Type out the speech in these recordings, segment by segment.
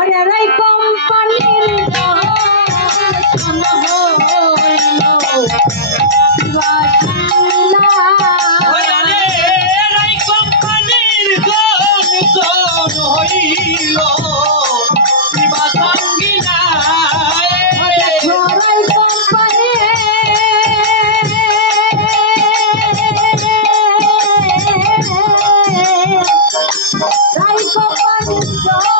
ওরে রাই কোম্পানির শোনো হইল বাসিন্দা ওরে রাই কোম্পানির জন জন হইল বিবা সঙ্গিনা রাই কোম্পানি রাই কোম্পানির শোন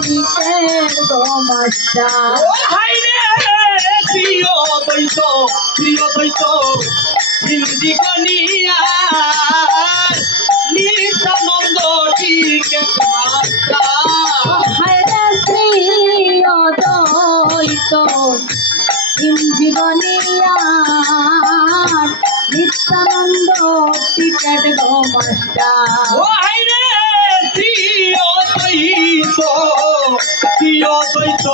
নিত্যানন্দ টিকের গো মাস্টার ও হাইরে প্রিয় দৈত প্রিয় দৈত হিন্দি কনিয়া নিতানন্দ টিকে মাতা হায়রে প্রিয় দৈত জীবনিয়া নিত্যানন্দ টিকেট গো প্রিয় দৈত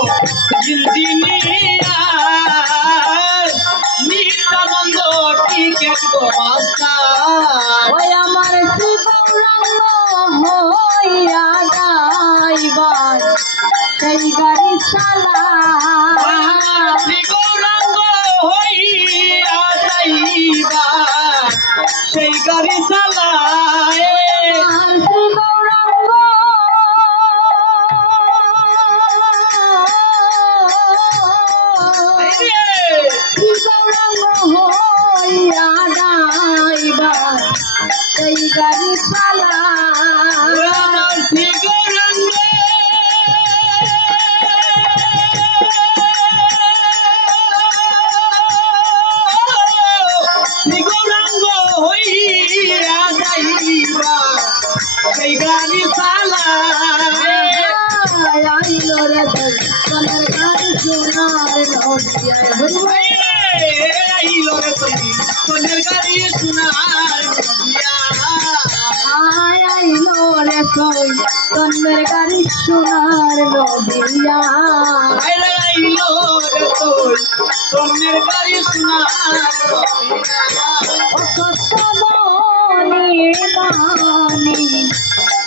সেই গাড়ি চালায় আইলো রে সোনার গাড়ি সোনার নদিয়ায় হরি আইলো রে তুমি সোনের গাড়ি শোনার নদিয়া। আইলো রে কই সোনার গাড়ি সোনার নদিয়া। আইলে রে তুই সোনের গাড়ি শোনার ও কত মনি মানি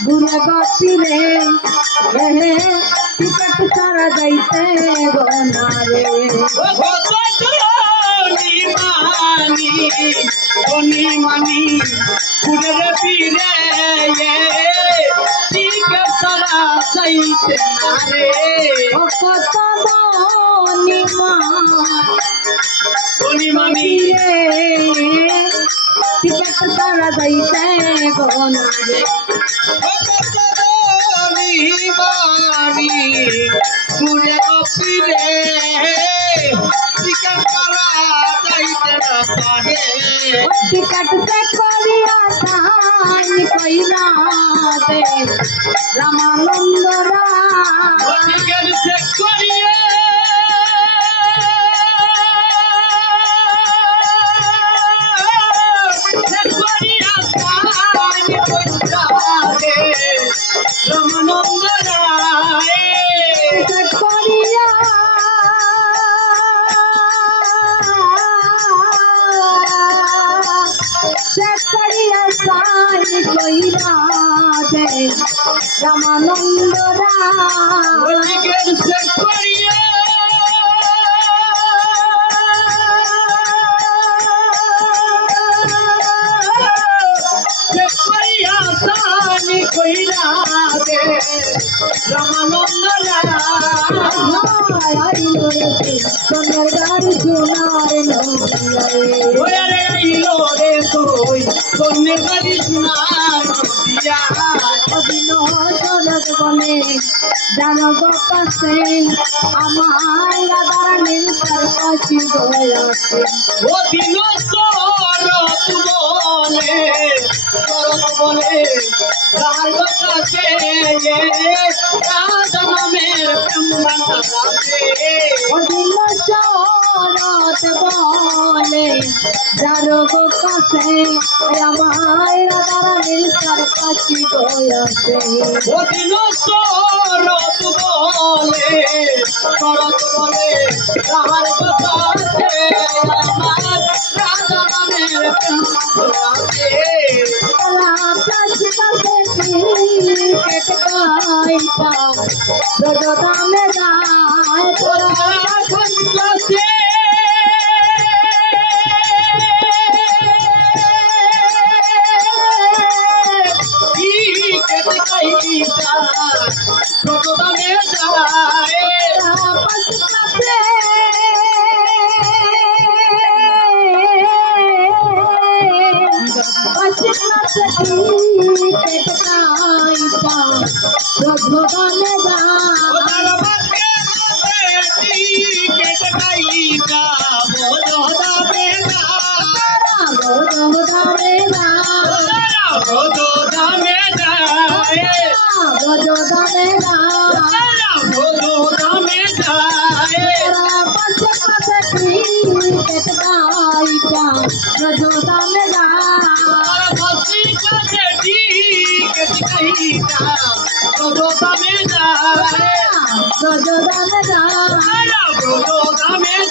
গুরে হে টিকট সারা যাইতে গোনা রে। ধনি মানি ফুলের পিরে ঠিক সারা চাইতে না রে ও কত মনি মা ধনি মানি টিকট তারা যাইতে না পারে টিকট করিয়ে সাইন রামানন্দ রা টিকেট চেক করিয়া চেক করিয়া সাইন কইরা দে রামানন্দ বাড়ি শোনার দিয়া অভিনয় বলে জানব পাশে আমার রাধারানীর ও দিন যারো গো কাছে আমায় রাধারানীর সার পাখি গয়াছে অদিন শরৎ বলে শরৎ বলে তাহার কথাতে আমার রাজা নামের প্রেম বানাতে দামে গায় তোরা প্রভুদানে প্রভুদানে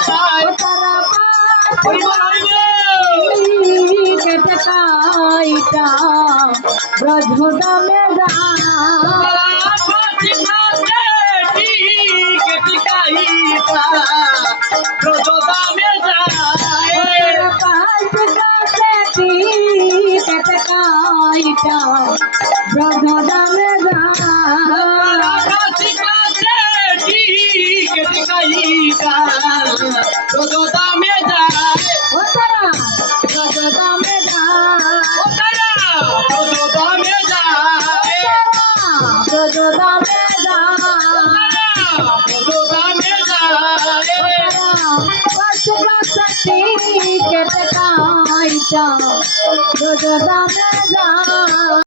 গায় তারা ক্রিকেট গাইটা প্রভুদানে গায় কেটে কাইটা ব্রহ্মদামে